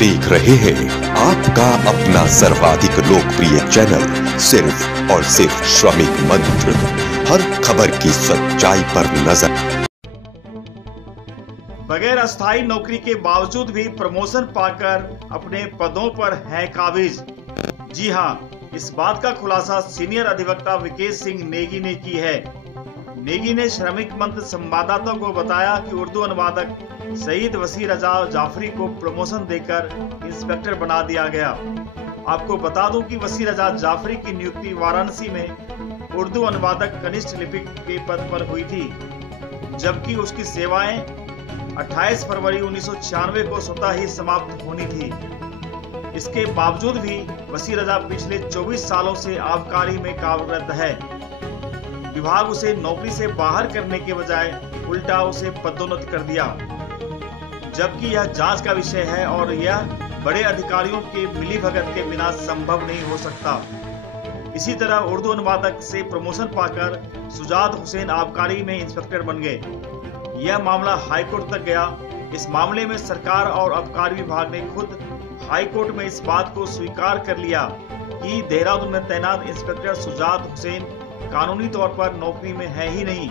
देख रहे हैं आपका अपना सर्वाधिक लोकप्रिय चैनल सिर्फ और सिर्फ श्रमिक मंत्र। हर खबर की सच्चाई पर नजर। बगैर अस्थायी नौकरी के बावजूद भी प्रमोशन पाकर अपने पदों पर है काबिज। जी हां, इस बात का खुलासा सीनियर अधिवक्ता विकेश सिंह नेगी ने की है। नेगी ने श्रमिक मंत्र संवाददाता को बताया कि उर्दू अनुवादक सईद वसी रजा जाफरी को प्रमोशन देकर इंस्पेक्टर बना दिया गया। आपको बता दूं कि वसी रजा जाफरी की नियुक्ति वाराणसी में उर्दू अनुवादक कनिष्ठ लिपिक के पद पर हुई थी, जबकि उसकी सेवाएं 28 फरवरी 1996 को स्वतः ही समाप्त होनी थी। इसके बावजूद भी वसी रजा पिछले 24 सालों से आबकारी में कार्यरत है। विभाग उसे नौकरी से बाहर करने के बजाय उल्टा उसे पदोन्नत कर दिया, जबकि यह जांच का विषय है और यह बड़े अधिकारियों के मिलीभगत के बिना संभव नहीं हो सकता। इसी तरह उर्दू अनुवादक से प्रमोशन पाकर सुजात हुसैन आबकारी में इंस्पेक्टर बन गए। यह मामला हाईकोर्ट तक गया। इस मामले में सरकार और आबकारी विभाग ने खुद हाईकोर्ट में इस बात को स्वीकार कर लिया कि देहरादून में तैनात इंस्पेक्टर सुजात हुसैन कानूनी तौर पर नौकरी में है ही नहीं।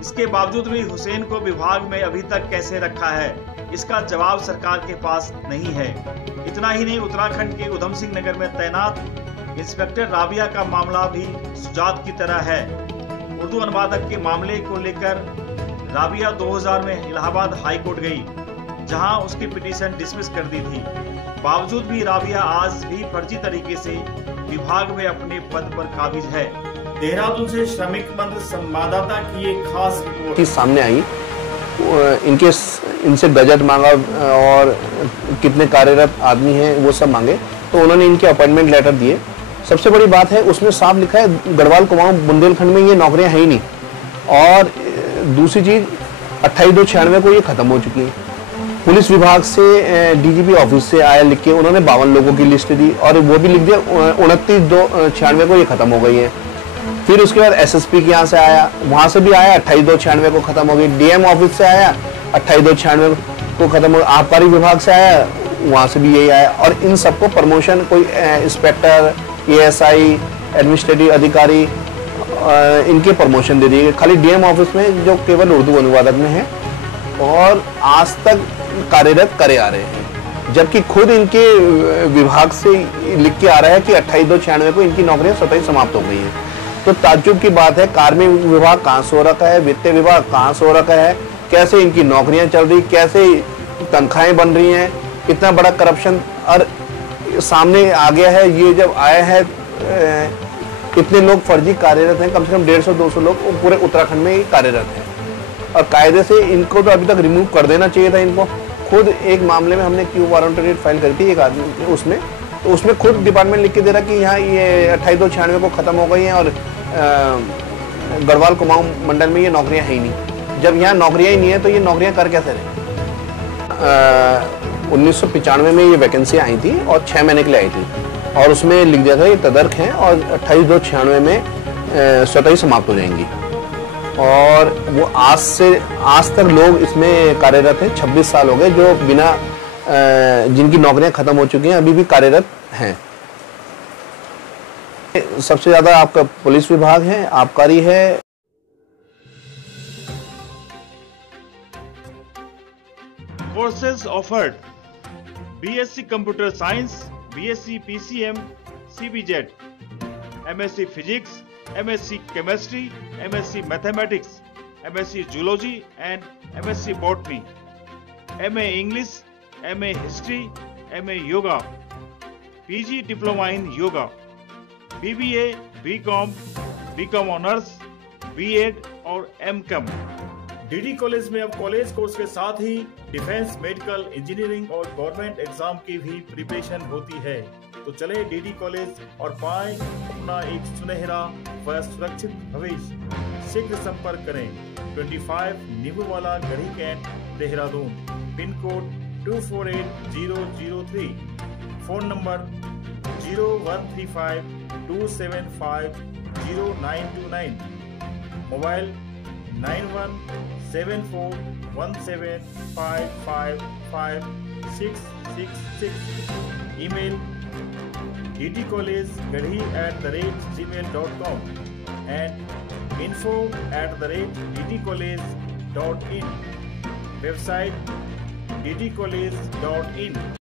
इसके बावजूद भी हुसैन को विभाग में अभी तक कैसे रखा है, इसका जवाब सरकार के पास नहीं है। इतना ही नहीं, उत्तराखंड के उधम सिंह नगर में तैनात इंस्पेक्टर राबिया का मामला भी सुजात की तरह है। उर्दू अनुवादक के मामले को लेकर राबिया 2000 में इलाहाबाद हाईकोर्ट गई, जहां उसकी पिटीशन डिसमिस कर दी थी। बावजूद भी राबिया आज भी फर्जी तरीके से विभाग में अपने पद पर काबिज है। देहरादून से श्रमिक मंत्र संवाददाता की एक खास रिपोर्ट सामने आई। इनसे बजट मांगा और कितने कार्यरत आदमी हैं वो सब मांगे, तो उन्होंने इनके अपॉइंटमेंट लेटर दिए। सबसे बड़ी बात है, उसमें साफ लिखा है गढ़वाल कुमाऊं बुंदेलखंड में ये नौकरियां है ही नहीं। और दूसरी चीज 28/2/96 को ये खत्म हो चुकी है। पुलिस विभाग से डीजीपी ऑफिस से आया लिख के, उन्होंने 52 लोगों की लिस्ट दी और वो भी लिख दिया 29/2/96 को ये खत्म हो गई है। फिर उसके बाद एसएसपी के यहाँ से आया, वहां से भी आया 28/2/96 को खत्म हो गई। डीएम ऑफिस से आया 28/2/96 को खत्म हो गई। आबकारी विभाग से आया, वहां से भी यही आया। और इन सबको प्रमोशन, कोई इंस्पेक्टर, एएसआई, एडमिनिस्ट्रेटिव अधिकारी, इनके प्रमोशन दे दिए। खाली डीएम ऑफिस में जो केवल उर्दू अनुवादक में है और आज तक कार्यरत करे आ रहे हैं, जबकि खुद इनके विभाग से लिख के आ रहा है कि 28/2/96 को इनकी नौकरियां स्वतः ही समाप्त हो गई हैं। तो ताज्जुब की बात है, कार्मिक विभाग कहाँ से हो रखा है, वित्त विभाग कहाँ से हो रखा है, कैसे इनकी नौकरियां चल रही, कैसे तनख्वाहें बन रही हैं, इतना बड़ा करप्शन और सामने आ गया है। ये जब आया है, इतने लोग फर्जी कार्यरत हैं, कम से कम 150-200 लोग पूरे उत्तराखंड में ही कार्यरत हैं और कायदे से इनको तो अभी तक रिमूव कर देना चाहिए था इनको। खुद एक मामले में हमने क्यू वारंट रेट फाइल करी थी एक आदमी उसमें खुद डिपार्टमेंट लिख के दे रहा कि यहाँ ये 28/2/96 को खत्म हो गई हैं और गढ़वाल कुमाऊं मंडल में ये नौकरियां है ही नहीं। जब यहाँ नौकरियां ही नहीं है तो ये नौकरियां कर कैसे रहे। 1995 में ये वैकेंसी आई थी और 6 महीने के लिए आई थी और उसमें लिख दिया था ये तदर्क हैं और 28/2/96 में स्वतः ही समाप्त हो जाएंगी। और वो आज तक लोग इसमें कार्यरत हैं। 26 साल हो गए जो बिना जिनकी नौकरियां खत्म हो चुकी हैं अभी भी कार्यरत हैं। सबसे ज्यादा आपका पुलिस विभाग है, आबकारी है। Courses offered: BSc computer science, BSc PCM CBZ, MSc physics, MSc chemistry, MSc mathematics, MSc zoology and MSc botany, MA English, MA history, MA yoga, PG diploma in yoga, BBA, BCom, BCom honours, BEd और MCom. DD college में अब college course के साथ ही defence, medical, engineering और government exam की भी preparation होती है। तो चले डीडी कॉलेज और पाएं अपना एक सुनहरा व सुरक्षित भविष्य। शीघ्र संपर्क करें 25 Neebuwala Garhi cantt, Dehradun, pin code 248003, phone number 0135 275 0929, mobile 9174 17555666. Email ddcollegegarhi@gmail.com and info@ddcollege.in. Website ddcollege.in.